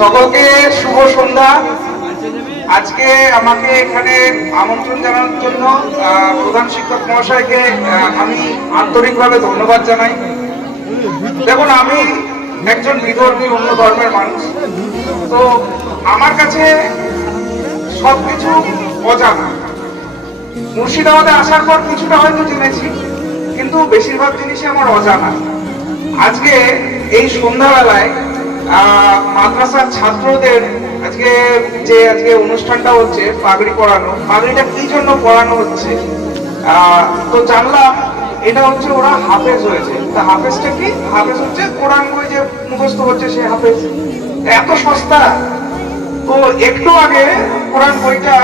সকলকে শুভ সন্ধ্যা। আজকে আমাকে এখানে আমন্ত্রণ জানানোর জন্য প্রধান শিক্ষক মহাশয়কে আমি আন্তরিকভাবে ধন্যবাদ জানাই। দেখুন, আমি একজন বিধর্মী অন্য ধর্মের মানুষ, তো আমার কাছে সবকিছু অজানা। মুর্শিদাবাদে আসার পর কিছুটা হয়তো জেনেছি, কিন্তু বেশিরভাগ জিনিসই আমার অজানা। আজকে এই সন্ধ্যাবেলায় মাদ্রাসার ছাত্রদের আজকে অনুষ্ঠানটা হচ্ছে পাগড়ি পরানো। পাগড়িটা কি জন্য পরানো হচ্ছে তো জানলাম এটা হচ্ছে ওরা হাফেজ হয়েছে। তা হাফেজটা কি? হাফেজ হচ্ছে কোরআন বই যে মুখস্থ হচ্ছে সে হাফেজ। এত সস্তা! তো একটু আগে কোরআন বইটা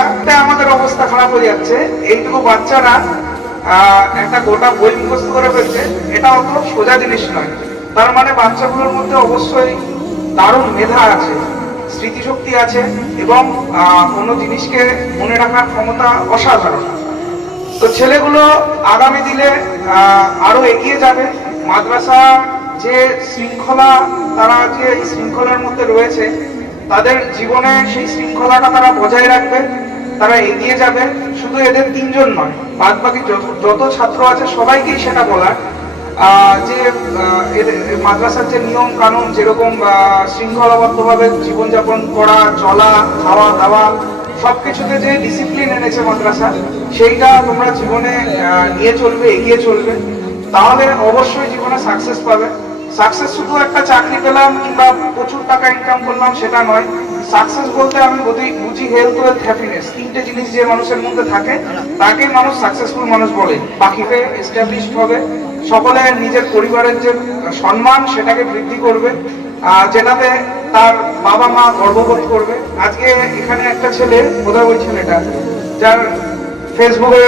আমাদের অবস্থা খারাপ হয়ে যাচ্ছে। এইটুকু বাচ্চারা একটা গোটা বই মুখস্থ করে ফেলছে। এটা অত সোজা জিনিস নয়। তার মানে বাচ্চাগুলোর মধ্যে অবশ্যই দারুণ মেধা আছে, স্মৃতিশক্তি আছে এবং কোনো জিনিসকে মনে রাখার ক্ষমতা অসাধারণ। তো ছেলেগুলো আগামী দিনে আরো এগিয়ে যাবে। মাদ্রাসা যে শৃঙ্খলা, তারা যে এই শৃঙ্খলার মধ্যে রয়েছে, তাদের জীবনে সেই শৃঙ্খলাটা তারা বজায় রাখবে, তারা এগিয়ে যাবে। শুধু এদের তিনজন নয়, বাদ বাকি যত ছাত্র আছে সবাইকেই সেটা বলার যে মাদ্রাসার যে নিয়ম কানুন, যেরকম শৃঙ্খলাবদ্ধভাবে জীবনযাপন করা, চলা, খাওয়া দাওয়া, সবকিছুতে যে ডিসিপ্লিন এনেছে মাদ্রাসা, সেইটা তোমরা জীবনে নিয়ে চলবে, এগিয়ে চলবে। তাহলে অবশ্যই জীবনে সাকসেস পাবে। সাকসেস শুধু একটা চাকরি পেলাম কিংবা প্রচুর টাকা ইনকাম করলাম সেটা নয়। সাকসেস বলতে আমি বুঝি হেলথ, ওয়েলথ, হ্যাপিনেস। তিনটে জিনিস যে মানুষের মধ্যে থাকে তাকে মানুষ সাকসেসফুল মানুষ বলে। বাকিতে এস্টাবলিশড হবে, সকলে নিজের পরিবারের যে সম্মান সেটাকে বৃদ্ধি করবে, যেটাতে তার বাবা মা গর্ববোধ করবে। আজকে এখানে একটা ছেলে, কোথায় ওই ছেলেটা যার ফেসবুকে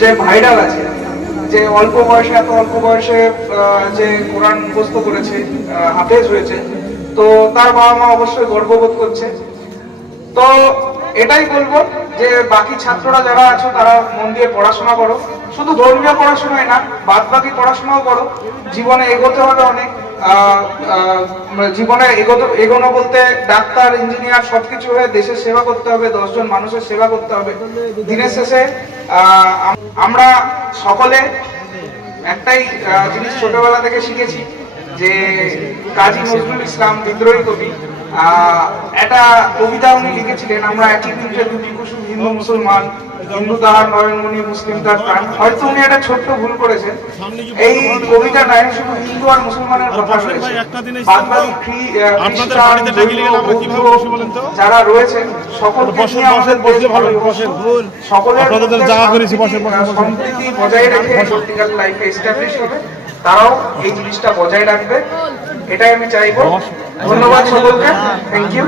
যে ভাইরাল আছে, যে অল্প বয়সে, এত অল্প বয়সে যে কোরআন মুখস্থ করেছে, হাফেজ হয়েছে, তো তার বাবা মা অবশ্যই গর্ববোধ করছে। তো এটাই বলবো যে বাকি ছাত্ররা যারা আছো তারা মন দিয়ে পড়াশোনা করো। শুধু ধর্মীয় পড়াশোনাই না, বাদ বাকি পড়াশোনাও করো। জীবনে এগোতে হবে অনেক। জীবনে এগোনো বলতে ডাক্তার, ইঞ্জিনিয়ার সবকিছু হয়ে দেশের সেবা করতে হবে, 10 জন মানুষের সেবা করতে হবে। দিনের শেষে আমরা সকলে একটাই জিনিস ছোটবেলা থেকে শিখেছি, যে কাজী নজরুল ইসলাম বিদ্রোহী কবি একটা কবিতা উনি লিখেছিলেন, আমরা একই বৃক্ষে দুটি কুসুম, হিন্দু মুসলমান, হিন্দু তাহার নয়নমণি, মুসলিম তার প্রাণ। হয়তো উনি একটা ছোট্ট ভুল করেছেন। এই কবিতাটায় শুধু হিন্দু আর মুসলমানের কথা রয়েছে, বাদবাকি যারা রয়েছেন সকলকে নিয়ে আমাদের সকলের সম্প্রীতি বজায় রেখে পলিটিক্যাল লাইফে এস্টাবলিশ হবে, তারাও এই জিনিসটা বজায় রাখবে, এটাই আমি চাইবো। ধন্যবাদ সকলকে, থ্যাংক ইউ।